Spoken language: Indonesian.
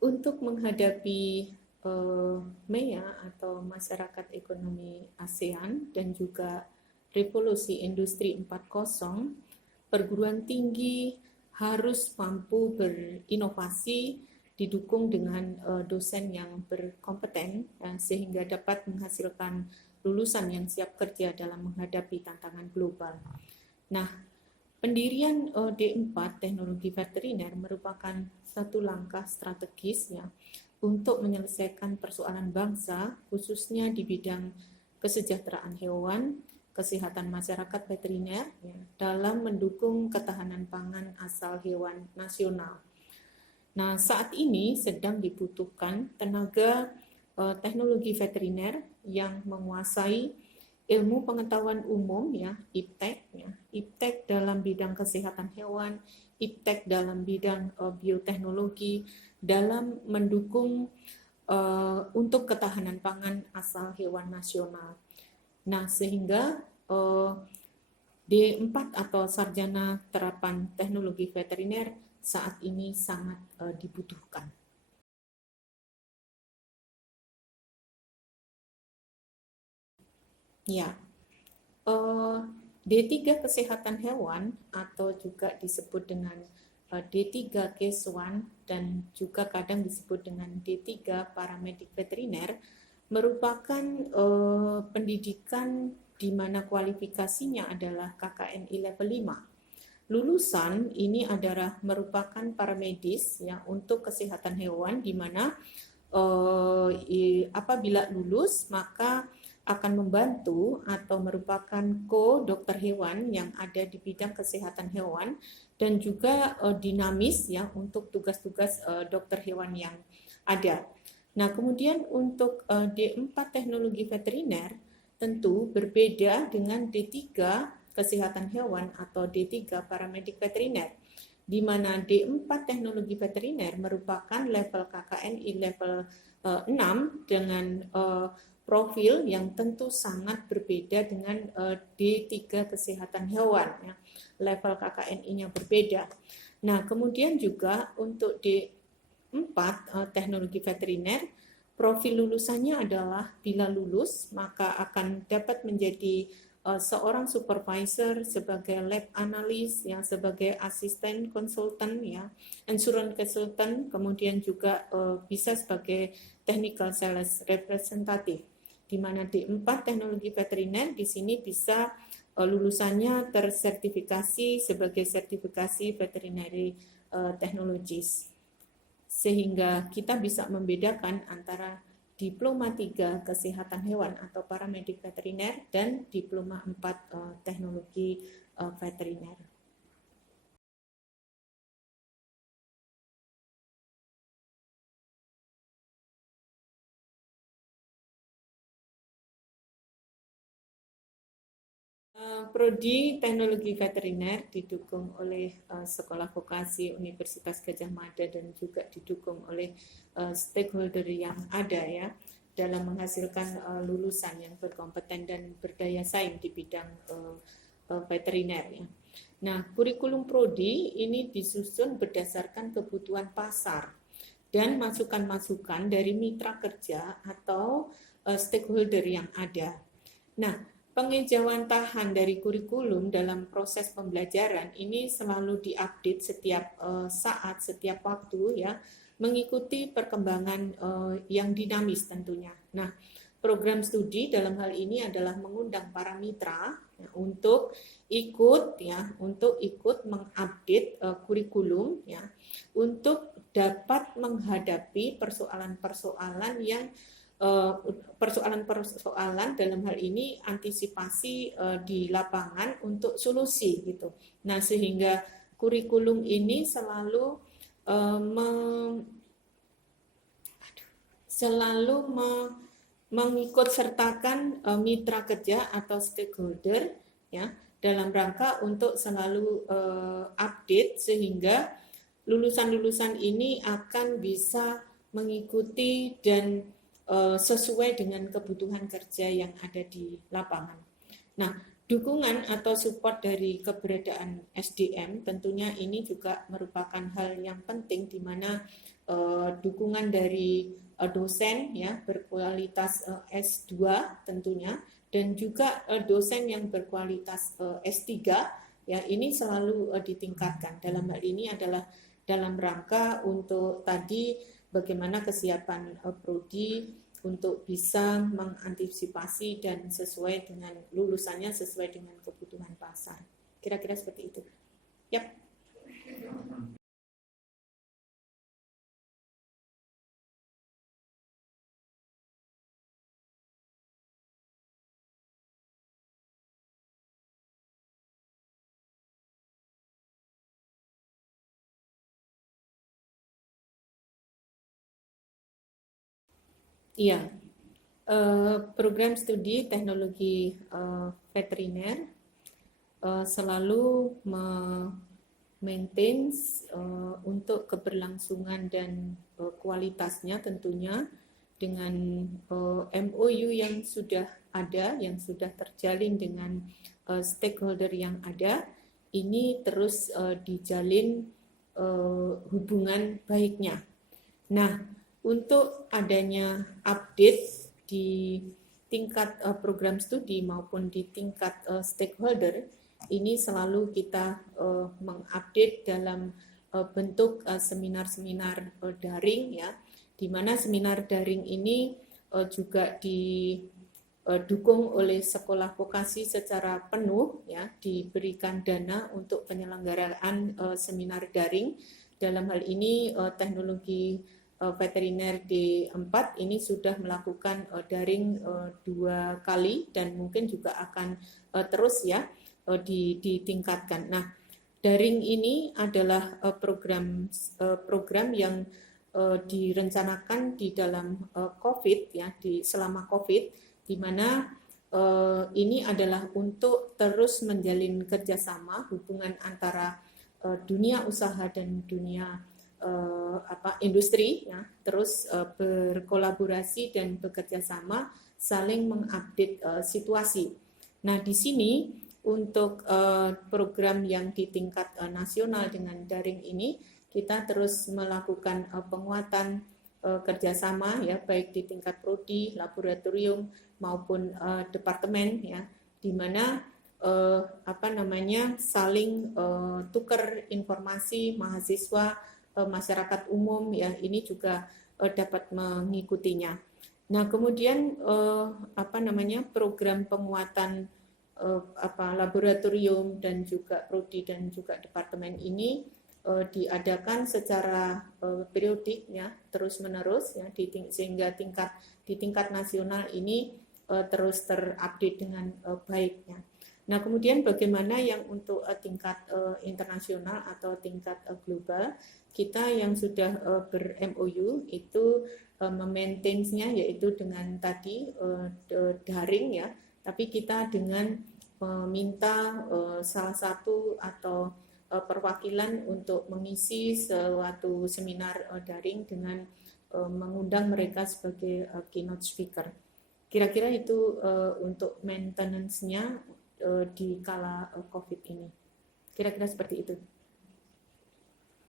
Untuk menghadapi MEA atau Masyarakat Ekonomi ASEAN dan juga Revolusi Industri 4.0, perguruan tinggi harus mampu berinovasi didukung dengan dosen yang berkompeten sehingga dapat menghasilkan lulusan yang siap kerja dalam menghadapi tantangan global. Nah, pendirian D4 Teknologi Veteriner merupakan satu langkah strategis ya untuk menyelesaikan persoalan bangsa khususnya di bidang kesejahteraan hewan, kesehatan masyarakat veteriner ya, dalam mendukung ketahanan pangan asal hewan nasional. Nah, saat ini sedang dibutuhkan tenaga teknologi veteriner yang menguasai ilmu pengetahuan umum ya, IPTEK ya, IPTEK dalam bidang kesehatan hewan, IPTEK dalam bidang bioteknologi dalam mendukung untuk ketahanan pangan asal hewan nasional. Nah, sehingga D4 atau Sarjana Terapan Teknologi Veteriner saat ini sangat dibutuhkan. Ya, D3 Kesehatan Hewan atau juga disebut dengan D3 Case 1 dan juga kadang disebut dengan D3 Paramedik Veteriner merupakan pendidikan di mana kualifikasinya adalah KKNI level 5. Lulusan ini adalah merupakan paramedis ya untuk kesehatan hewan di mana apabila lulus maka akan membantu atau merupakan co-dokter hewan yang ada di bidang kesehatan hewan dan juga dinamis ya untuk tugas-tugas dokter hewan yang ada. Nah, kemudian untuk D4 Teknologi Veteriner tentu berbeda dengan D3 Kesehatan Hewan atau D3 Paramedik Veteriner, di mana D4 Teknologi Veteriner merupakan level KKNI level 6 dengan profil yang tentu sangat berbeda dengan D3 Kesehatan Hewan ya. Level KKNI-nya berbeda. Nah, kemudian juga untuk D4 Teknologi Veteriner, profil lulusannya adalah bila lulus maka akan dapat menjadi seorang supervisor sebagai lab analis ya, sebagai asisten konsultan ya, insurance consultant, kemudian juga bisa sebagai technical sales representative, di mana D4 Teknologi Veteriner di sini bisa lulusannya tersertifikasi sebagai sertifikasi veterinary technologies, sehingga kita bisa membedakan antara Diploma 3 Kesehatan Hewan atau Paramedik Veteriner dan Diploma 4 Teknologi Veteriner. Prodi Teknologi Veteriner didukung oleh Sekolah Vokasi Universitas Gadjah Mada dan juga didukung oleh stakeholder yang ada ya dalam menghasilkan lulusan yang berkompeten dan berdaya saing di bidang veteriner ya. Nah, kurikulum prodi ini disusun berdasarkan kebutuhan pasar dan masukan-masukan dari mitra kerja atau stakeholder yang ada. Nah, pengejawantahan dari kurikulum dalam proses pembelajaran ini selalu diupdate setiap saat, setiap waktu ya, mengikuti perkembangan yang dinamis tentunya. Nah, program studi dalam hal ini adalah mengundang para mitra ya, untuk ikut mengupdate kurikulum ya, untuk dapat menghadapi persoalan-persoalan yang persoalan-persoalan dalam hal ini antisipasi di lapangan untuk solusi gitu. Nah, sehingga kurikulum ini selalu mengikut sertakan mitra kerja atau stakeholder ya dalam rangka untuk selalu update sehingga lulusan-lulusan ini akan bisa mengikuti dan sesuai dengan kebutuhan kerja yang ada di lapangan. Nah, dukungan atau support dari keberadaan SDM tentunya ini juga merupakan hal yang penting, di mana dukungan dari dosen ya berkualitas S2 tentunya, dan juga dosen yang berkualitas S3 ya, ini selalu ditingkatkan. Dalam hal ini adalah dalam rangka untuk tadi bagaimana kesiapan prodi untuk bisa mengantisipasi dan sesuai dengan lulusannya sesuai dengan kebutuhan pasar. Kira-kira seperti itu. Yap. Iya, program studi teknologi veteriner selalu maintain untuk keberlangsungan dan kualitasnya tentunya dengan MOU yang sudah ada, yang sudah terjalin dengan stakeholder yang ada, ini terus dijalin hubungan baiknya. Nah, untuk adanya update di tingkat program studi maupun di tingkat stakeholder, ini selalu kita mengupdate dalam bentuk seminar-seminar daring ya, di mana seminar daring ini juga didukung oleh sekolah vokasi secara penuh ya, diberikan dana untuk penyelenggaraan seminar daring. Dalam hal ini teknologi veteriner D4 ini sudah melakukan daring 2 kali dan mungkin juga akan terus ya ditingkatkan. Nah, daring ini adalah program yang direncanakan di dalam COVID ya, selama COVID, di mana ini adalah untuk terus menjalin kerjasama hubungan antara dunia usaha dan dunia industri ya, terus berkolaborasi dan bekerja sama saling mengupdate situasi. Nah, di sini untuk program yang di tingkat nasional dengan daring ini kita terus melakukan penguatan kerjasama ya, baik di tingkat prodi, laboratorium maupun departemen ya, di mana saling tukar informasi mahasiswa, masyarakat umum ya, ini juga dapat mengikutinya. Nah, kemudian program penguatan laboratorium dan juga prodi dan juga departemen ini diadakan secara periodik ya, terus menerus ya, sehingga di tingkat nasional ini terus terupdate dengan baiknya. Nah, kemudian bagaimana yang untuk tingkat internasional atau tingkat global, kita yang sudah ber-MOU itu memaintain-nya yaitu dengan tadi daring ya, tapi kita dengan meminta salah satu atau perwakilan untuk mengisi suatu seminar daring dengan mengundang mereka sebagai keynote speaker. Kira-kira itu untuk maintenance-nya di kala COVID ini. Kira-kira seperti itu.